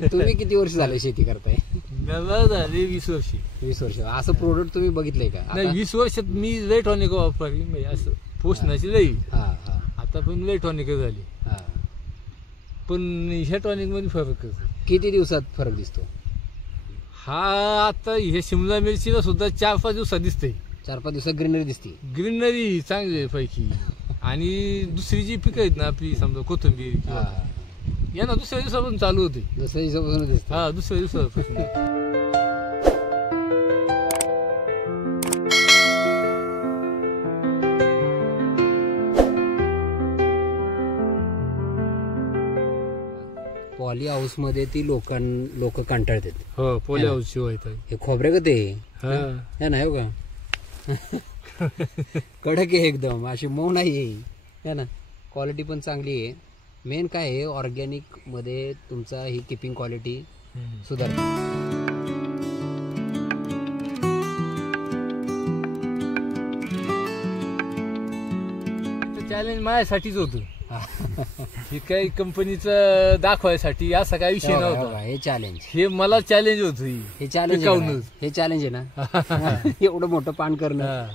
तुम्ही किती वर्ष झाले शेती करताय? मला झाले 20 वर्ष. 20 वर्ष. असं प्रोडक्ट तुम्ही बघितलंय का? नाही 20 वर्षात मी लय टॉनिक वापरली म्हणजे असं पोषणाची लई. आता पण लय टॉनिक झाली. पण ह्या टॉनिक मध्ये फरक किती दिवसात फरक दिसतो? हा आता हे शिमला मिरचीला सुद्धा 4-5 दिवसात दिसते. 4-5 दिवसात ग्रीनरी दिसते. ग्रीनरी चांगली पैकी. आणि दुसरी जी पिकं आहेत ना आपली समजा कोथिंबीर यांना दुसऱ्या दिवसापासून चालू होते. दुसऱ्या दिवसापासून दिसते. हा दुसऱ्या दिवसापासून. पॉली हाऊस मध्ये ती लोक कंटाळतात. हो पॉली हाऊस शिवाय हे खोबरे का ते हे नाही हो का? कडक आहे एकदम, अशी मऊ नाही आहे ना. क्वालिटी पण चांगली आहे. मेन काय आहे ऑर्गॅनिक मध्ये तुमचा ही किपिंग क्वालिटी सुधारते. चॅलेंज माझ्यासाठीच होतं. हे काही कंपनीचं दाखवायसाठी असा काय विषय नव्हता. हे चॅलेंज हे मला चॅलेंज होत. हे चॅलेंज हे चॅलेंज आहे ना. एवढं मोठं पान करणं.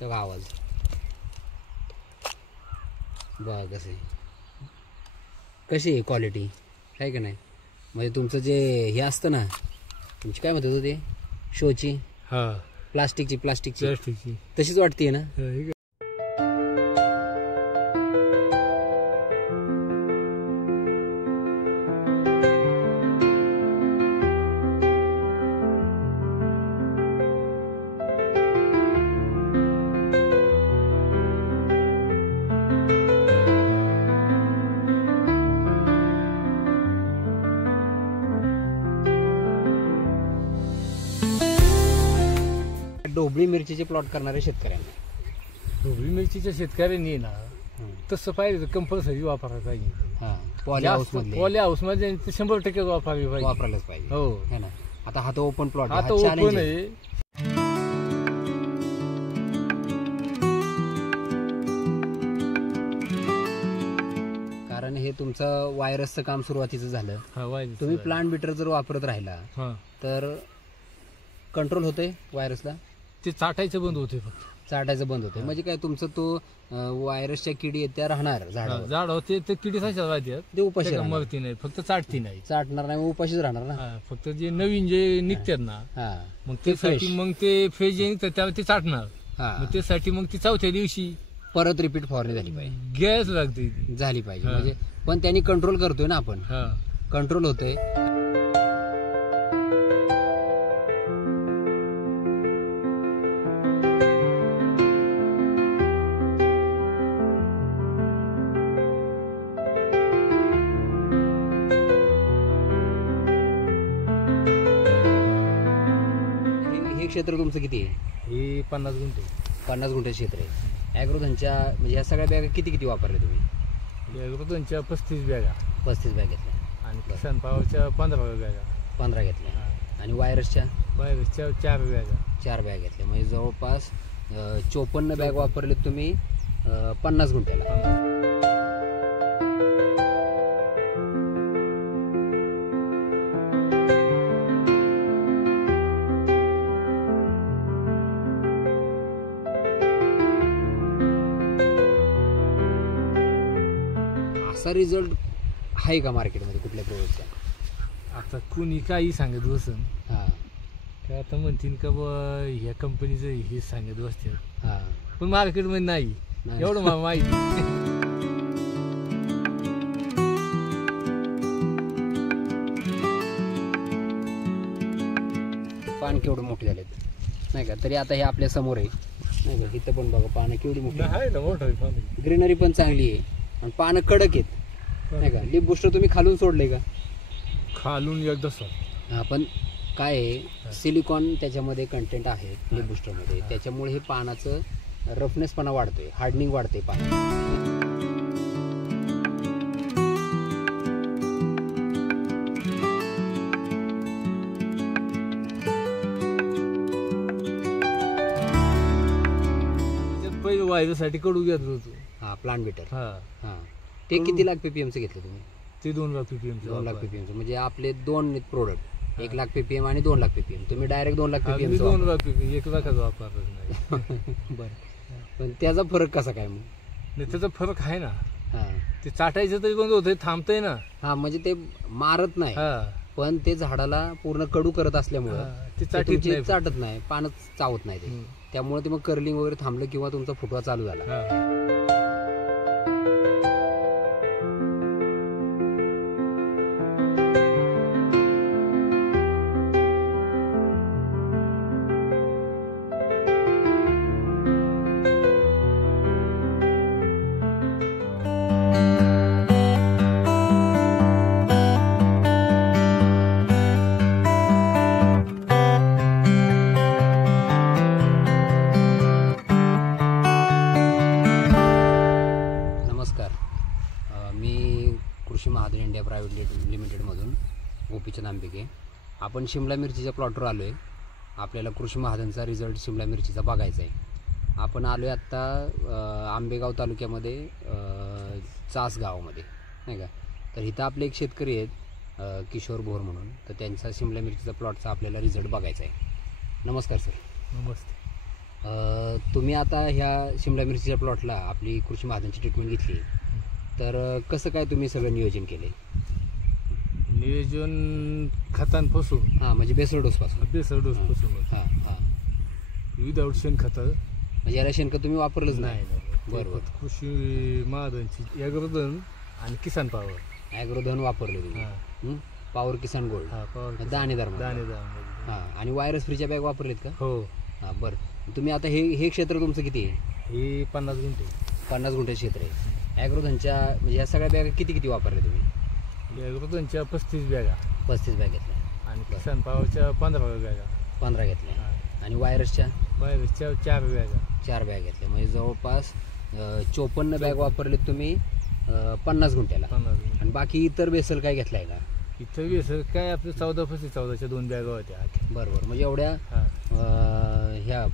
तेव्हा आवाज बघा कशी आहे क्वालिटी आहे का नाही. म्हणजे तुमचं जे हे असतं ना, तुमची काय म्हणतात ते शोची प्लास्टिकची तशीच वाटते ना. ढोबळी मिरचीचे प्लॉट करणारे शेतकऱ्यांना, ढोबळी मिरचीच्या शेतकऱ्यांनी ना तसं पाहिजे तर कंपल्सरी वापरायला पाहिजे. पॉली हाऊस मध्ये 100% वापरायलाच पाहिजे. हो है ना. आता हा तो ओपन प्लॉट, आता ओपन आहे. कारण हे तुमचं व्हायरसचं काम सुरुवातीचं झालं. तुम्ही प्लांट बिटर जर वापरत राहिला तर कंट्रोल होतंय व्हायरसला. ते चाटायचं बंद होते. फक्त चाटायचं बंद होते. म्हणजे काय तुमचं तो व्हायरसच्या किडी आहेत त्या राहणार झाड होते. ते किडी ते उपाशी मरती नाही, फक्त चाटती नाही. चाटणार नाही, उपाशीच राहणार ना. फक्त जे नवीन जे निघतात ना मग त्यासाठी मग ते फ्रेश जे निघतात त्यावर ते चाटणार. मग त्यासाठी मग ती चौथ्या दिवशी परत रिपीट फवारणी झाली पाहिजे. गॅस लागते झाली पाहिजे. म्हणजे पण त्यांनी कंट्रोल करतोय ना आपण. कंट्रोल होतोय. क्षेत्र तुमचं किती आहे? हे 50 गुंठे. 50 गुंठे क्षेत्र आहे. ॲग्रोधनच्या म्हणजे या सगळ्या बॅगा किती वापरल्या तुम्ही? ॲग्रोधनच्या 35 बॅगा. 35 बॅग घेतल्या. आणि किसान पॉवरच्या 15 बॅगा. 15 घेतल्या. आणि वायरसच्या 4 बॅगा. 4 बॅग घेतल्या. म्हणजे जवळपास 54 बॅग वापरले तुम्ही 50 गुंठ्याला. असा रिझल्ट आहे का मार्केटमध्ये कुठल्या प्रोडक्टचा? आता कुणी काही सांगत बसन. काय आता म्हणतील का ह्या कंपनीचं हे सांगत बसते. पण मार्केटमध्ये नाही एवढं मला माहिती. पान केवढं मोठे झालेत नाही का. तरी आता हे आपल्या समोर आहे नाही का. इथं पण बघा पानं केवढी मोठी आहे ना. मोठं ग्रीनरी पण चांगली आहे आणि पानं कडक आहेत नाही का. लिप बुस्टर तुम्ही खालून सोडले का? खालून एकदा हा. पण काय आहे सिलिकॉन त्याच्यामध्ये कंटेंट आहे लिप बुस्टरमध्ये. त्याच्यामुळे हे पानाचं रफनेसपणा वाढतोय, हार्डनिंग वाढते पानाचं. वायरसाठी कडू घेत होतो. हा प्लांट बेटर. हा हा ते किती लाख पीपीएमचं घेतलं तुम्ही? ते 2 लाख ppm. 2 लाख पीपीएमचं म्हणजे आपले दोन प्रोडक्ट 1 लाख पीपीएम आणि 2 लाख पीपीएम. तुम्ही direct 2 lakh ppm. 2 lakh ppm 1 लाखाचा वापरत नाही. बरं, पण त्याचा फरक कसा काय मग? नाही त्याचा फरक आहे ना. हा ते चाटायचं तरी बंद होतंय, थांबतंय ना. हा म्हणजे ते मारत नाही, पण ते झाडाला पूर्ण कडू करत असल्यामुळं ते चाटत नाही, पानच चावत नाही ते. त्यामुळे ते मग कर्लिंग वगैरे थांबलं किंवा तुमचा फुटवा चालू झाला. कृषी महाजन इंडिया प्रायव्हेट लिमिटेडमधून गोपीचंद आंबेके. आपण शिमला मिरचीच्या प्लॉटवर आलो आहे. आपल्याला कृषी महाजनचा रिझल्ट शिमला मिरचीचा बघायचा आहे. आपण आलो आहे आत्ता आंबेगाव तालुक्यामध्ये चास गावामध्ये, नाही का. तर इथं आपले एक शेतकरी आहेत किशोर भोर म्हणून, तर त्यांचा शिमला मिरचीचा प्लॉटचा आपल्याला रिझल्ट बघायचा आहे. नमस्कार सर. नमस्ते. तुम्ही आता ह्या शिमला मिरचीच्या प्लॉटला आपली कृषी महाजनची ट्रीटमेंट घेतली, तर कसं काय तुम्ही सगळं नियोजन केले? नियोजन खतांपासून. हां म्हणजे बेसल डोसपासून. बेसल डोसपासून. हां हां विदाऊट शेणखत. म्हणजे याला शेणखत तुम्ही वापरलंच नाही? बरोबर. कृषी महाजनची ॲग्रोधन आणि किसान पॉवर. ॲग्रोधन वापरले तुम्ही? पॉवर किसान गोल्ड दाणेदार. हां आणि व्हायरस फ्रीच्या बॅग वापरलेत का? हो. हां बरं. तुम्ही आता हे क्षेत्र तुमचं किती आहे? हे 50 गुंठे. 50 गुंठे क्षेत्र आहे. ॲग्रोधनच्या म्हणजे या सगळ्या बॅगा किती वापरल्या तुम्ही? ॲग्रोधनच्या 35 बॅगा. 35 बॅग घेतल्या. आणि किसान पॉवरच्या 15 बॅगा. 15 घेतल्या. आणि व्हायरसच्या 4 बॅगा. 4 बॅग घेतल्या. म्हणजे जवळपास 54 बॅग वापरलेत तुम्ही 50 गुंठ्याला. आणि बाकी इतर बेसल काय घेतलाय का? इतर बेसल काय आपलं 14/14च्या 2 बॅगा होत्या. बरोबर. म्हणजे एवढ्या ह्या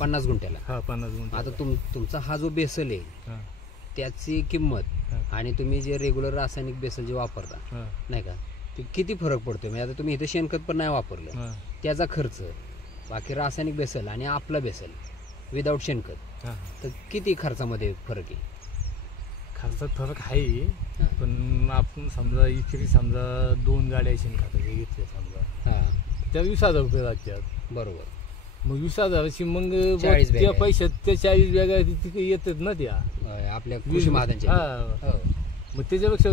50 गुंठ्याला. 50 गुंठे. आता तुमचा हा जो बेसल आहे त्याची किंमत आणि तुम्ही जे रेग्युलर रासायनिक बेसल जे वापरता, नाही का, ते किती फरक पडतोय? म्हणजे आता तुम्ही इथं शेणखत पण नाही वापरलं, त्याचा खर्च, बाकी रासायनिक बेसल आणि आपला बेसल विदाऊट शेणखत, तर किती खर्चामध्ये फरक आहे? खर्चात फरक आहे, पण आपण समजा इकडे समजा 2 गाड्या शेणखताच्या घेतल्या समजा, त्या 20,000 रुपये लागतात. बरोबर. मग 20,000ची मग त्या पैशात त्या 40 बॅगा तिथे येतात ना त्या आपल्या कृषी महाजनच्या. मग त्याच्यापेक्षा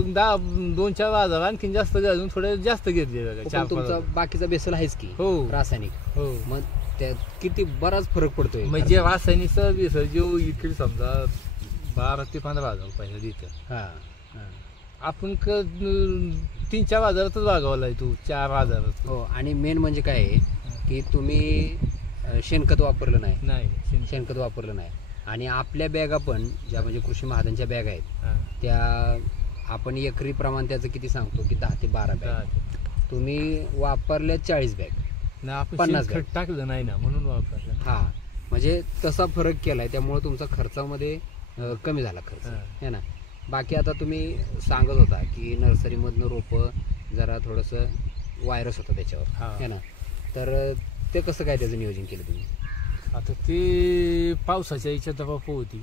2-4 हजार आणखीन जास्त घालून थोड्या जास्त घेतले. तुमचा बाकीचा बेसल आहेच की? हो. रासायनिक. हो. मग त्यात किती बराच फरक पडतोय? म्हणजे रासायनिकचा बेसल जो इकडे समजा 12 ते 15 हजार रुपयाला देतं, आपण 3-4 हजारातच भागावला आहे तू 4 हजारात. हो. आणि मेन म्हणजे काय आहे की तुम्ही शेणखत वापरलं नाही. शेणखत वापरलं नाही. आणि आपल्या बॅगा पण ज्या म्हणजे कृषी महाजनच्या बॅग आहेत त्या आपण एकरी प्रमाण त्याचं किती सांगतो की 10 ते 12 बॅग. तुम्ही वापरल्या 40 बॅग. 50 बॅग टाकलं नाही ना म्हणून वापरलं. हा म्हणजे तसा फरक केलाय, त्यामुळे तुमचा खर्चामध्ये कमी झाला खर्च आहे ना. बाकी आता तुम्ही सांगत होता की नर्सरीमधनं रोपं जरा थोडंसं व्हायरस होतं त्याच्यावर आहे ना, तर ते कसं काय त्याचं नियोजन केलं तुम्ही? आता ते पावसाच्या याच्यात रोपं होती,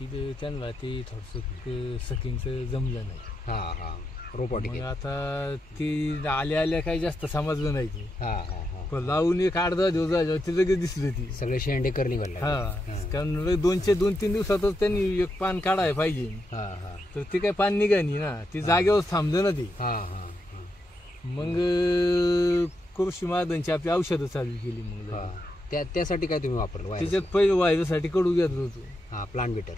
तिथे त्यांना ते थोडंसं सकिंगचं जमलं नाही. रोपवाटिकेत. आता ती आल्या काही जास्त समजलं नाही ती. पण लावून 8-10 दिवस झाल्यावर ती लगेच दिसली ती सगळे शेंडे करणी घडला. कारण 2-3 दिवसातच त्यांनी एक पान काढायला पाहिजे. तर ते काय पान निघाली ना, ती जागेवर थांबलं ना ती. मग कृषी महाजनची आपली औषधं चालू केली. मग त्यासाठी काय तुम्ही वापरलं? त्याच्यात पहिले व्हायरसाठी कडू घेत होतो. Plant better.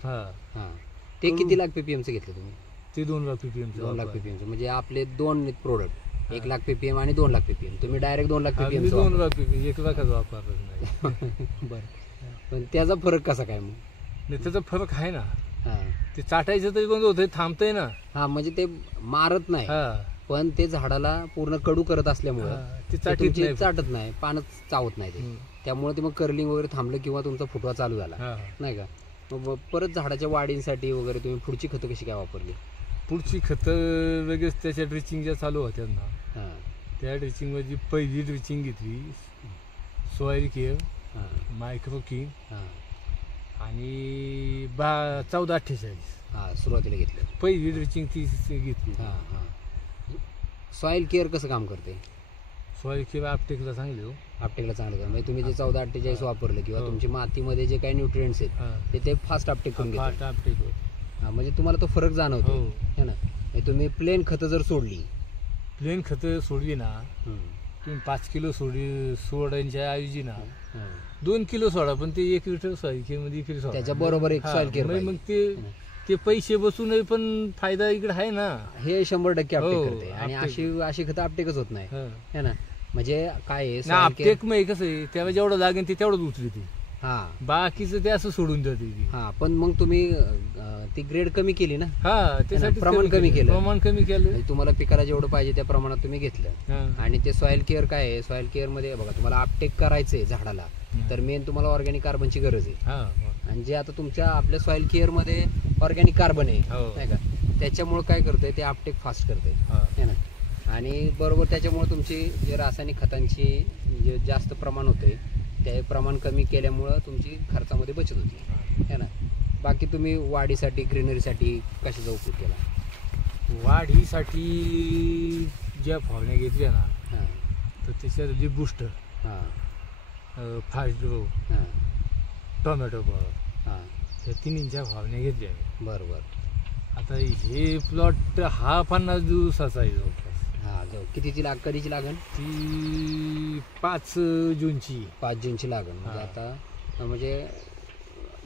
ते किती लाख पीपीएमचं घेतलं तुम्ही? ते 2 लाख ppm. 2 लाख पीपीएमचं म्हणजे आपले दोन प्रोडक्ट 1 लाख पीपीएम आणि 2 लाख पीपीएम. तुम्ही direct 2 lakh ppm. 2 lakh ppm 1 लाखाचा वापरत नाही. बरं. पण त्याचा फरक कसा काय मग? नाही त्याचा फरक आहे ना. ते चाटायचं तरी बंद होतंय, थांबतंय ना. म्हणजे ते मारत नाही, पण ते झाडाला पूर्ण कडू करत असल्यामुळं ते चाटत नाही, पानच चावत नाही ते. त्यामुळे ते मग कर्लिंग वगैरे थांबलं किंवा तुमचा फुटवा चालू झाला, नाही का. मग परत झाडाच्या वाढीसाठी वगैरे तुम्ही पुढची खतं कशी काय वापरली? पुढची खतं लगेच त्याच्या ड्रिचिंग ज्या चालू होत्या ना, हां त्या ड्रिचिंगमध्ये पहिली ड्रिचिंग घेतली सॉईल केअर, मायक्रो किंग हां आणि 1448. हां सुरुवातीला घेतलं पहिली ड्रिचिंग ती घेतली. हां हां. सॉईल केअर कसं काम करते? सॉईल केअर आपटेकला चांगली हो. आपटेकला चांगलं काम म्हणजे तुम्ही जे 1448 वापरलं किंवा तुमची मातीमध्ये जे काही न्यूट्रिएंट्स आहेत ते फास्ट आपटेक करून घेतात. फास्ट आपटेक. हां म्हणजे तुम्हाला तो फरक जाणवतो है ना. तुम्ही प्लेन खतं जर सोडली, प्लेन खतं सोडली ना, तुम्ही 5 किलो सोडायच्या ऐवजी ना 2 किलो सोडा, पण ते 1 लिटर सॉईल केअर मध्ये 1 किलो सोडा, त्याच्या बरोबर एक सॉईल केअर. मग ते पैसे बसून पण फायदा इकडे आहे ना. हे 100% आपटेक करते आणि अशी खतं आपटेकच होत नाही है ना. म्हणजे काय आहे आपटेक मग कसं आहे, त्याला जेवढं लागेल ते तेवढंच उचलते. हा बाकीचं ते असं सोडून जाते. हा पण मग तुम्ही ती ग्रेड कमी केली ना. हा त्यासाठी प्रमाण कमी केलं. प्रमाण कमी केलं. तुम्हाला पिकाला जेवढं पाहिजे त्या प्रमाणात तुम्ही घेतलं. आणि ते सॉईल केअर काय आहे, सॉईल केअर मध्ये बघा तुम्हाला आपटेक करायचंय झाडाला तर मेन तुम्हाला ऑर्गॅनिक कार्बनची गरज आहे. आणि जे आता तुमच्या आपल्या सॉईल केअर मध्ये ऑर्गॅनिक कार्बन आहे नाही का, त्याच्यामुळे काय करतंय ते आपटेक फास्ट करते है ना. आणि बरोबर त्याच्यामुळे तुमची जे रासायनिक खतांची जे जास्त प्रमाण होते ते प्रमाण कमी केल्यामुळं तुमची खर्चामध्ये बचत होती है ना. बाकी तुम्ही वाढीसाठी ग्रीनरीसाठी कशाचा उपयोग केला? वाढीसाठी ज्या फवारण्या घेतल्या ना, हां तर त्याच्यात lip booster, fast grow, tomato power, या तिन्हींच्या फवारण्या घेतल्या. बरोबर. आता हे प्लॉट हा 50 दिवसाचा आहे जवळपास. हां कितीची कधीची लागण? ती 5 जूनची. 5 जूनची लागण म्हणजे आता म्हणजे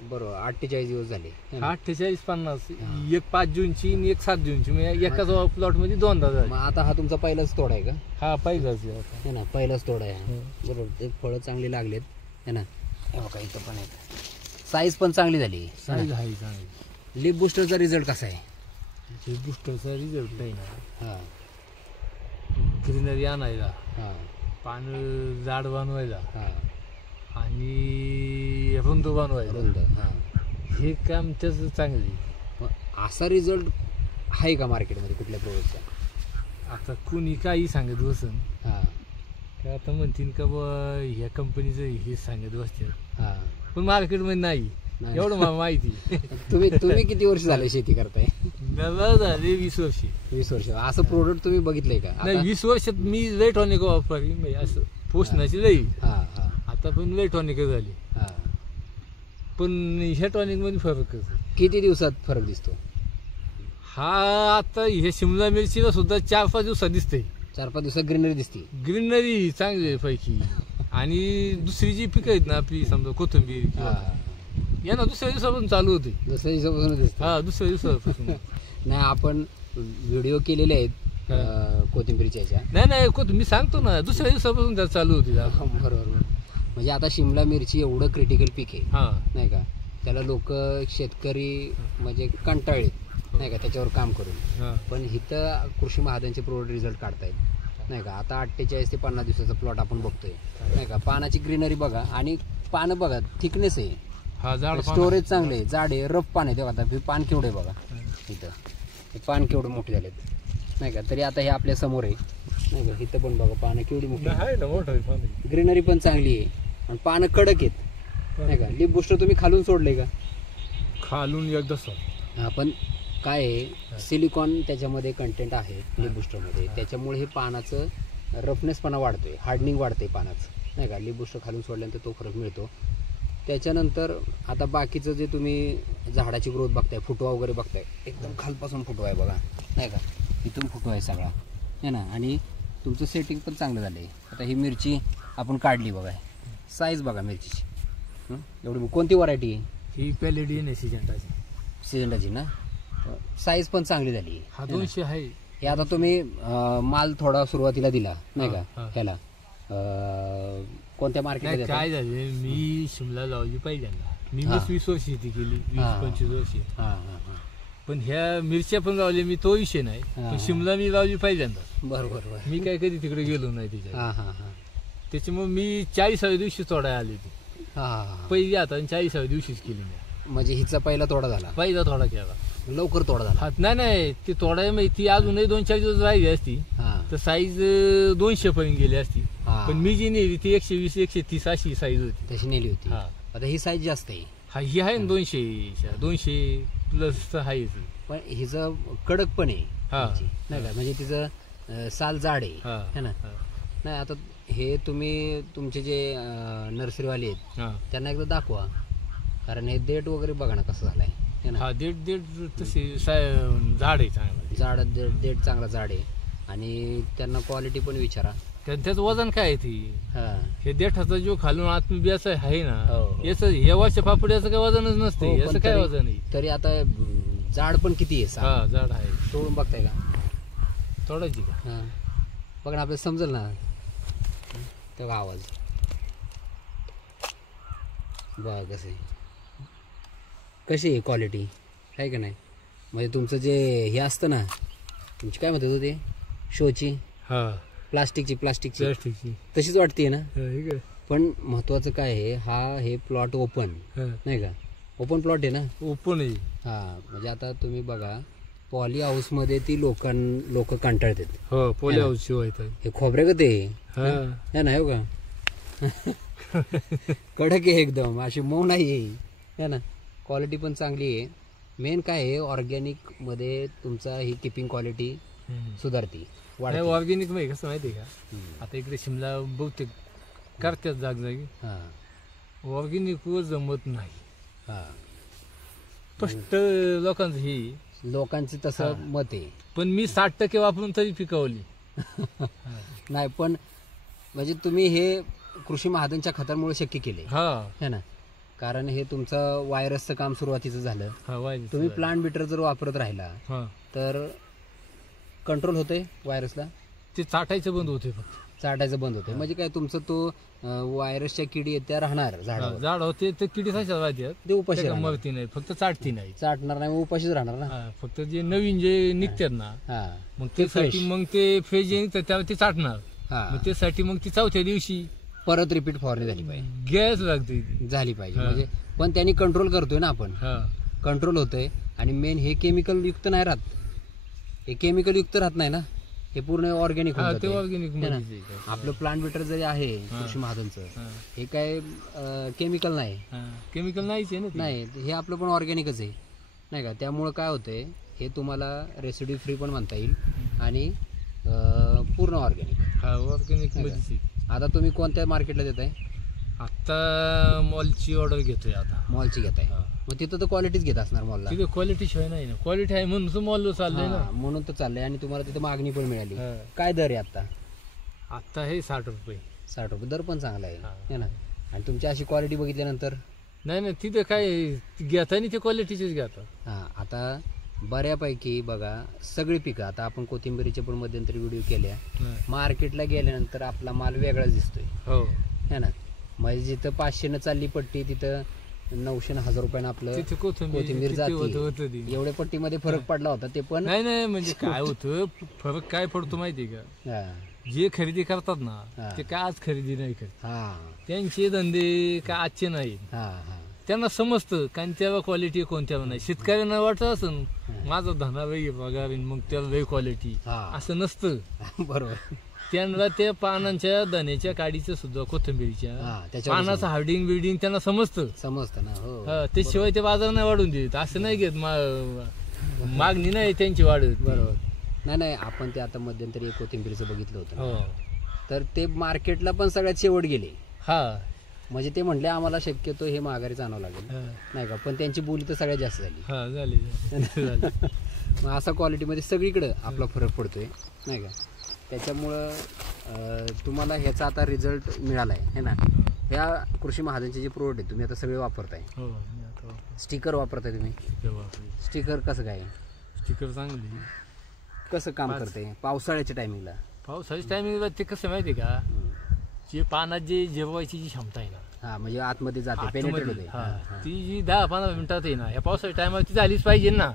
बरोबर 48 दिवस झाले. 48 50 एक 5 जूनची आणि एक 7 जूनची, म्हणजे एकाच प्लॉट मध्ये 2दा झाले. मग आता हा तुमचा पहिलाच तोडा आहे का? हा पहिलाच आहे ना, पहिलाच तोडा आहे. बरोबर. ते फळं चांगली लागलेत है ना. बघा इथं पण आहेत, साईज पण चांगली झाली. साईज आहे चांगली. लिप बुस्टरचा रिझल्ट कसा आहे? लिप बुस्टरचा रिझल्ट आहे ना, हां ग्रीनरी आणायला, हां पानं जाड बनवायला, हां आणि रुंद बनवायला, रुंद, हां हे काम त्याचं चांगलं. असा रिझल्ट आहे का मार्केटमध्ये कुठल्या प्रोडक्टचा? आता कुणी काही सांगत बसन, हां का आता म्हणतील का बा ह्या कंपनीचं हे सांगत बसतात, हां पण मार्केटमध्ये नाही एवढं मला माहिती. तुम्ही किती वर्ष झाले शेती करताय? मला झाले 20 वर्ष. 20 वर्ष. असं प्रोडक्ट तुम्ही बघितलंय का? नाही 20 वर्षात मी लय टॉनिक वापरली, म्हणजे असं पोषणाची लई. हां हां आता पण लय टॉनिक झाली, हां. पण ह्या टॉनिक मध्ये फरकच. किती दिवसात फरक दिसतो हा? आता हे शिमला मिरचीला सुद्धा 4-5 दिवसात दिसते. 4-5 दिवसात ग्रीनरी दिसते. ग्रीनरी चांगली पैकी. आणि दुसरी जी पिकं आहेत ना आपली, समजा कोथिंबीर यांना दुसऱ्या दिवसापासून चालू होते. दुसऱ्या दिवसापासून दिसते. हा दुसऱ्या दिवसापासून. नाही आपण व्हिडिओ केलेले आहेत कोथिंबीरच्या ह्याच्या. नाही मी सांगतो ना, दुसऱ्या दिवसापासून त्या चालू होती. बरोबर. म्हणजे आता शिमला मिरची एवढं क्रिटिकल पीक आहे नाही का, त्याला लोक शेतकरी म्हणजे कंटाळलेत नाही का त्याच्यावर काम करून. पण इथं कृषी महाजनचे प्रोडक्ट रिझल्ट काढतायत नाही का. आता 48 ते 50 दिवसाचा प्लॉट आपण बघतोय नाही का. पानाची ग्रीनरी बघा आणि पानं बघा, थिकनेस आहे, स्टोरेज चांगले आहे, जाड आहे, रफ पान आहे. तेव्हा आता पान केवढे बघा इथं, पान केवढे मोठे झालेत नाही का. तरी आता हे आपल्या समोर आहे नाही का. इथं पण बघा पानं केवढी मोठी आहे, ग्रीनरी पण चांगली आहे आणि पानं कडक आहेत नाही का. लिप बुस्टर तुम्ही खालून सोडले का? खालून एकदा हा. पण काय आहे, सिलिकॉन त्याच्यामध्ये कंटेंट आहे लिप बुस्टरमध्ये, त्याच्यामुळे हे पानाचं रफनेसपणा वाढतोय, हार्डनिंग वाढते पानाचं नाही का. लिप बुस्टर खालून सोडल्यानंतर तो फरक मिळतो. त्याच्यानंतर आता बाकीचं जे तुम्ही झाडाची ग्रोथ बघताय, फुटवा वगैरे बघताय, एकदम खालपासून फुटवा आहे बघा नाही का. इथून फुटवा आहे सगळा है ना. आणि तुमचं सेटिंग पण चांगलं झालं आहे. आता ही मिरची आपण काढली बघा, साईज बघा मिरचीची एवढी. कोणती व्हरायटी आहे ही? पॅलेडियन आहे सिजंटाची ना. साईज पण चांगली झाली. हा 200 आहे. हे आता तुम्ही माल थोडा सुरुवातीला दिला नाही का ह्याला, कोणत्या मार्केटमध्ये? काय झाले, मी शिमला लावली पहिल्यांदा. मी 20 वर्ष शेती केली, 20-25 वर्ष. पण ह्या मिरच्या पण लावल्या मी, तो विषय नाही. पण शिमला मी लावली पहिल्यांदा. बरोबर. मी काय कधी तिकडे गेलो नाही तिच्या. त्याच्यामुळे मी 40व्या दिवशी तोडायला आली ती पहिली. आता 40व्या दिवशीच केली मी. म्हणजे हिचा पहिला तोडा झाला, पहिला थोडा केला, लवकर तोडा झाला. नाही ती तोडाय ती अजूनही 2-4 दिवस राहिली असती तर साईज 200 पर्यंत गेली असती. पण मी जी नेली ती 120-130 अशी साईज होती, तशी नेली होती. आता ही साईज जास्त आहे. ही आहे ना 200 प्लस आहे. पण हिचं कडक पण आहे नाही का, म्हणजे तिचं साल जाड आहे ना. नाही आता हे तुम्ही तुमचे जे नर्सरीवाले आहेत त्यांना एकदा दाखवा, कारण हे देठ वगैरे बघा ना कसं झालंय. देठ तशी झाड आहे चांगला, देठ चांगला जाड आहे. आणि त्यांना क्वालिटी पण विचारा, त्याचं वजन काय आहे ती. हे देठाचा जो खालून आत्मबियास आहे ना, याचं हे वर्ष पापड्याचं काय वजनच नसते, याचं काय वजन आहे. तरी आता जाड पण किती आहे, जाड आहे. तोडून बघताय का, तोडायची का बघा ना, आपल्याला समजेल ना तेव्हा आवाज बघा कसे कशी आहे क्वालिटी आहे का नाही. म्हणजे तुमचं जे हे असतं ना, तुमची काय म्हणतात ते शोची प्लास्टिकची तशीच वाटते ना. पण महत्वाचं काय आहे, हे प्लॉट ओपन नाही का, ओपन प्लॉट आहे ना, ओपन आहे. म्हणजे आता तुम्ही बघा पॉली हाऊस मध्ये ती लोक कंटाळतात. पॉली हाऊस शिवाय हे खोबरे का ते ना हो का कडक आहे एकदम, अशी मऊ नाही आहे ना. क्वालिटी पण चांगली आहे. मेन काय आहे, ऑर्गॅनिक मध्ये तुमचा ही किपिंग क्वालिटी सुधारते. ऑर्गॅनिक मध्ये कसं माहिती आहे का, आता इकडे शिमला बहुतेक करतात जागी, ऑर्गॅनिक वर जमत नाही. स्पष्ट लोकांचं तसं मत आहे. पण मी 60% वापरून तरी पिकवली नाही. पण म्हणजे तुम्ही हे कृषी महाजनच्या खतांमुळे शक्य केले है ना, कारण हे तुमचं व्हायरसचं काम सुरुवातीचं झालं. तुम्ही प्लांट बिटर जर वापरत राहिला तर कंट्रोल होतंय व्हायरसला, ते चाटायचं बंद होते, फक्त चाटायचं बंद होते. म्हणजे काय, तुमचं तो व्हायरसच्या किडी त्या राहणार झाड होते ते किडी ते उपाशी मरती नाही, फक्त चाटती नाही, चाटणार नाही, उपाशीच राहणार ना. फक्त जे नवीन जे निघतात ना, मग त्यासाठी मग ते फेज निघतात त्यावर ते चाटणार. मग त्यासाठी मग ती 4थ्या दिवशी परत रिपीट फवारणी झाली पाहिजे, गॅस लागते झाली पाहिजे. म्हणजे पण त्यांनी कंट्रोल करतोय ना आपण, कंट्रोल होतंय. आणि मेन हे केमिकल युक्त नाही राहत, हे केमिकल युक्त राहत नाही ना, हे पूर्ण ऑर्गॅनिक आपलं प्लांट बिटर जरी आहे कृषी महाजनचं, हे काय केमिकल नाही, केमिकल नाहीच नाही, हे आपलं पण ऑर्गॅनिकच आहे नाही का. त्यामुळं काय होतंय, हे तुम्हाला रेसिड्यू फ्री पण म्हणता येईल आणि पूर्ण ऑर्गॅनिक. आता तुम्ही कोणत्या मार्केटला देताय? आता मॉलची ऑर्डर घेतोय. आता मॉलची घेताय, मग तिथं तर क्वालिटीच घेत असणार मॉलला. तिथे क्वालिटी शिवाय नाही ना, क्वालिटी आहे म्हणून मॉल चाललंय ना, म्हणून तर चाललंय. आणि तुम्हाला तिथे मागणी पण मिळाली. काय दर आहे आता? आता हे 60 रुपये. 60 रुपये दर पण चांगला आहे ना. आणि तुमची अशी क्वालिटी बघितल्यानंतर नाही तिथे काय घेता नाही, ते क्वालिटीचीच घेतात. आता बऱ्यापैकी बघा सगळी पिकं, आता आपण कोथिंबिरीचे पण मध्यंतरी व्हिडिओ केल्या, मार्केटला गेल्यानंतर आपला माल वेगळाच दिसतोय है ना. म्हणजे जिथं 500 चालली पट्टी तिथं 900-1000 रुपयानं आपलं कोथिंबीर जाते. एवढ्या पट्टीमध्ये फरक पडला होता. ते पण नाही म्हणजे काय होतं, फरक काय पडतो माहितीये का, जे खरेदी करतात ना ते काय आज खरेदी नाही करत, त्यांचे धंदे काय आजचे नाही. त्यांना समजतं कारण त्याला क्वालिटी कोणत्याला नाही. शेतकऱ्यांना वाटत असं माझा धना वेगळी पगार मग त्याला वेगळी क्वालिटी, असं नसतं. बरोबर. त्यांना त्या पानांच्या धन्याच्या काडीचं सुद्धा कोथिंबिरीच्या पानाचं हार्डिंग बिल्डिंग त्यांना समजतं ना. त्याशिवाय ते बाजार नाही वाढून देत, असं नाही घेत, मागणी नाही त्यांची वाढत. बरोबर. नाही आपण ते आता मध्यंतरी कोथिंबिरीचं बघितलं होतं, तर ते मार्केटला पण सगळ्यात शेवट गेले. म्हणजे ते म्हटले आम्हाला शक्यतो हे माघारीच आणावं लागेल नाही का. पण त्यांची बोली तर सगळ्यात जास्त झाली. मग असा क्वालिटीमध्ये सगळीकडे आपला फरक पडतोय नाही का. त्याच्यामुळं तुम्हाला ह्याचा आता रिझल्ट मिळाला आहे ना. ह्या कृषी महाजनचे जे प्रोडक्ट आहे तुम्ही आता सगळे वापरताय. स्टिकर वापरताय तुम्ही? स्टिकर कसं काय? स्टिकर चांगली कसं काम करते पावसाळ्याच्या टायमिंगला? पावसाळ्याच्या टायमिंगला ते कसं माहिती आहे का, जे पानात जे जेवायची जी क्षमता आहे ना, म्हणजे आतमध्ये जाते, पेनिट्रेट होते, ती जी 10-15 मिनिटात आहे ना, या पावसाच्या टायमाला ती झालीच पाहिजे ना.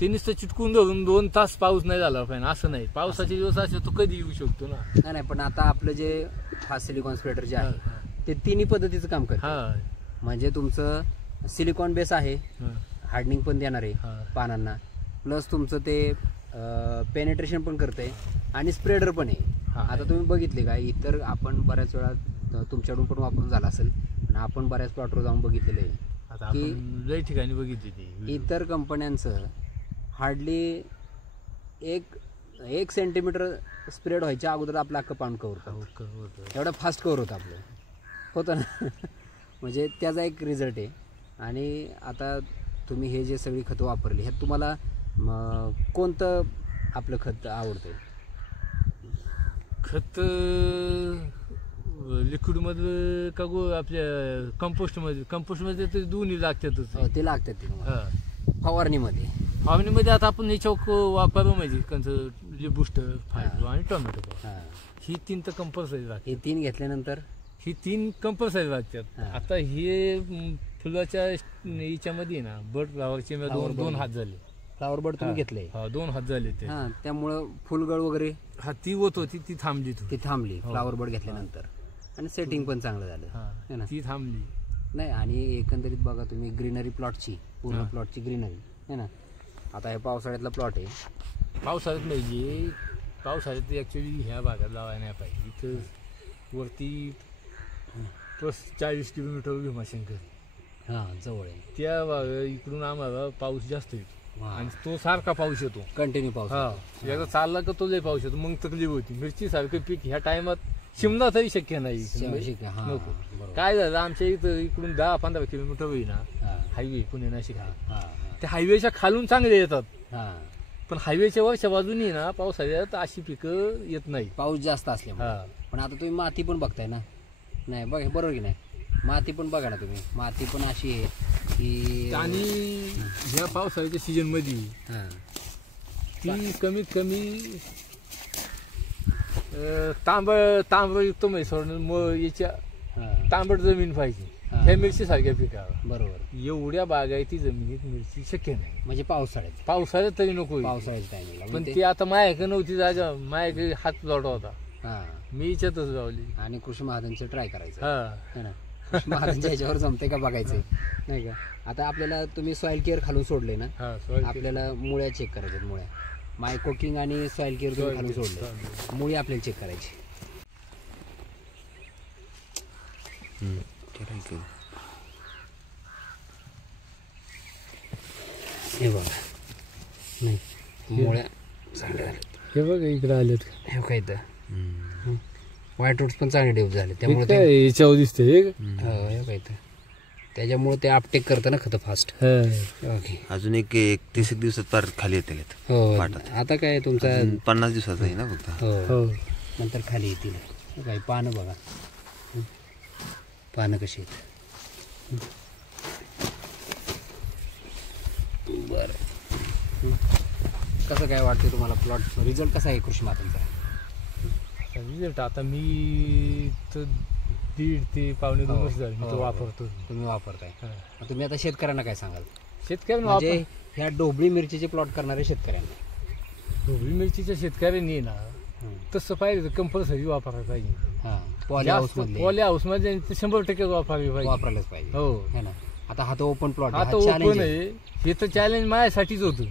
ते नुसतं चिटकून धरून 2 तास पाऊस नाही झाला पाहिजे असं नाही. पावसाचे दिवस असे तो कधी येऊ शकतो ना. नाही पण आता आपलं जे हा सिलिकॉन स्प्रेडर जे आहे ते तिन्ही पद्धतीचं काम करतं. म्हणजे तुमचं सिलिकॉन बेस आहे, हा. हार्डनिंग पण देणार आहे हा. पानांना, प्लस तुमचं ते पेनेट्रेशन पण करते आणि स्प्रेडर पण आहे. हा. आता तुम्ही बघितले का, इतर आपण बऱ्याच वेळा तुमच्याकडून पण वापरून झाला असेल आणि आपण बऱ्याच प्लॉटवर जाऊन बघितलेलं आहे आता की आपण लई ठिकाणी बघितली ती. इतर कंपन्यांचं हार्डली 1 सेंटीमीटर स्प्रेड व्हायच्या अगोदर आपलं अख्खं पान कव्हर करतं. एवढं फास्ट कव्हर होतं आपलं, होतं ना. म्हणजे त्याचा एक रिझल्ट आहे. आणि आता तुम्ही हे जे सगळी खतं वापरली, ह्यात तुम्हाला कोणतं आपलं खत आवडतं? खत लिक्विड मध्ये का गो आपल्या कंपोस्ट मध्ये तर दोन्ही लागतातच. ते लागतात ते तुम्हाला. हा. फवारणीमध्ये फावणीमध्ये आता आपण हे चौक वापरू म्हणजे कंचं जे बुस्टर, फायटर आणि टोमॅटो, हां, ही 3 तर कंपल्सरी लागतात. हे 3 घेतल्यानंतर ही 3 कंपल्सरी लागतात. हा. आता हे फुलाच्या याच्यामध्ये ना बर्ड फ्लावरचे Flower दोन bud. हात झाले. फ्लावर बड तुम्ही घेतले, 2 हात झाले ते. हां, त्यामुळं फुलगळ वगैरे हा ती होत होती, ती थांबली तू. ती थांबली हो. फ्लावर बड घेतल्यानंतर. आणि सेटिंग पण चांगलं झालं है ना. ती थांबली नाही, आणि एकंदरीत बघा तुम्ही ग्रीनरी प्लॉटची, पूर्ण हां. प्लॉटची ग्रीनरी है ना. आता हे पावसाळ्यातला प्लॉट आहे. पावसाळ्यात म्हणजे पावसाळ्यात ॲक्च्युली ह्या भागात लावायला नाही पाहिजे. इथं वरती 40 किलोमीटर भीमाशंकर, हां, जवळ आहे. त्या इकडून आम्हाला पाऊस जास्त येतो हां. आणि तो सारखा पाऊस येतो. कंटिन्यू पाऊस हा, एकदा चालला का तो लय पाऊस येतो, मग तकलीफ होती. मिरची सारखं पीक ह्या टायमात शिमला तरी शक्य नाही. हां, नको. बरोबर. काय झालं, आमच्या इथं इकडून 10-15 किलोमीटर होईना हां, हायवे, पुणे नाशिक हां, हायवे. हां, त्या हायवेच्या खालून चांगले येतात, हां. पण हायवेच्या वरच्या बाजूनी ना पावसाळ्यात अशी पिकं येत नाही. पाऊस जास्त असल्यामुळे. हा. पण आता तुम्ही माती पण बघताय ना. नाही बघ, बरोबर की नाही, माती पण बघा ना तुम्ही. माती पण अशी आहे की, आणि ह्या पावसाळ्याच्या सीजन मध्ये हां, ती कमीत कमी तांबयुक्त याच्या हां, तांबट जमीन पाहिजे हा. ह्या मिरची सारख्या पिकाला. बरोबर. एवढ्या बागायती जमिनीत मिरची शक्य नाही. म्हणजे पावसाळ्यात, पावसाळ्यात तरी नको. पावसाळ्याच्या टायमिंगला पण ती आता माझ्याकडे नव्हती जागा, माझ्याकडे हात प्लॉट होता, हां. मी याच्यातच लावली. आणि कृषी महाजनचं ट्राय करायचं हा. है ना. कृषी महाजनच्या ह्याच्यावर जमते का बघायचं, नाही का. आता आपल्याला तुम्ही सॉइल केअर खालून सोडले ना, हा, सॉरी. आपल्याला मुळ्या चेक करायच्यात. मुळ्या मायको किंग आणि सॉइल केअर तुम्ही खालून सोडले, मुळी आपल्याला चेक करायची. हे बघा, नाही मुळ्या चांगल्या झाल्या. हे बघा इकडे आलेत. हे काय तर व्हाईट रूट्स पण चांगले डेव्हलप झाले, त्यामुळे ते याच्यावर दिसते. हे काय तर त्याच्यामुळे ते अपटेक करतं ना खतं फास्ट. ओके. अजून एक 30 दिवसात पार खाली येतील. हो, पाटात. आता काय तुमचा 50 दिवसाचा आहे ना फक्त. हो, नंतर खाली येतील. काही पानं बघा, पानं कशी आहेत. बरं, कसं काय वाटतं तुम्हाला प्लॉट रिझल्ट कसा आहे कृषी मातांचा? रिझल्ट आता मी तर 1.5 ते पावणे 2 वर्ष झाले मी तो वापरतो. तुम्ही वापरताय. हा. मग तुम्ही आता शेतकऱ्यांना काय सांगाल? शेतकऱ्यांना म्हणजे ह्या ढोबळी मिरचीचे प्लॉट करणारे शेतकऱ्यांना, ढोबळी मिरचीच्या शेतकऱ्यांनी ना तसं पाहिजे तर कंपल्सरी वापरायला पाहिजे. हा, पॉली हाऊस मधले पॉली हाऊस मध्ये 100% वापरायला पाहिजे. वापरायलाच पाहिजे, हो. है ना. आता हा तो ओपन प्लॉट आता ओपन आहे, हे तर चॅलेंज माझ्यासाठीच होतं.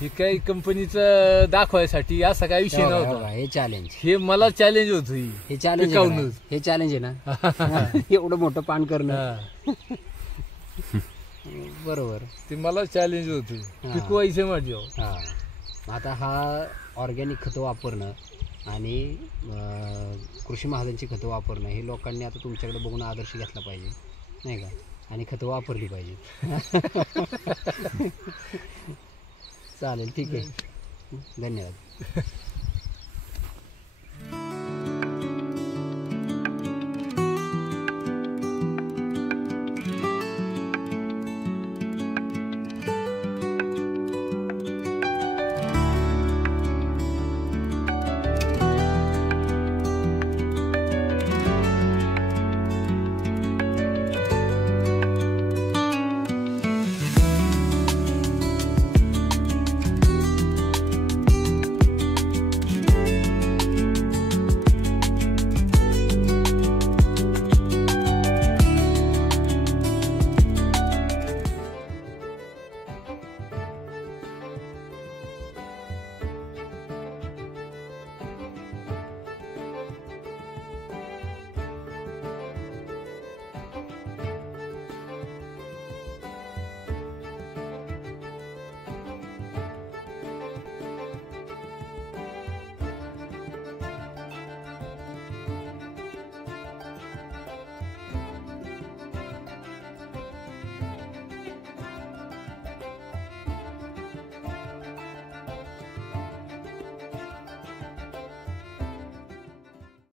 हे काही कंपनीचं दाखवायसाठी असा काही विषय नव्हता. हे चॅलेंज, हे मला चॅलेंज होत. हे चॅलेंज हे चॅलेंज आहे ना. एवढं मोठं पान करणं, बरोबर. ते मला चॅलेंज होत, पिकवायचं माझ्या. हा, आता हा ऑर्गॅनिक खतं वापरणं आणि कृषी महाजनची खतं वापरणं हे लोकांनी आता तुमच्याकडे बघून आदर्श घेतला पाहिजे, नाही का. आणि खतं वापरली पाहिजे. चालेल, ठीक आहे, धन्यवाद.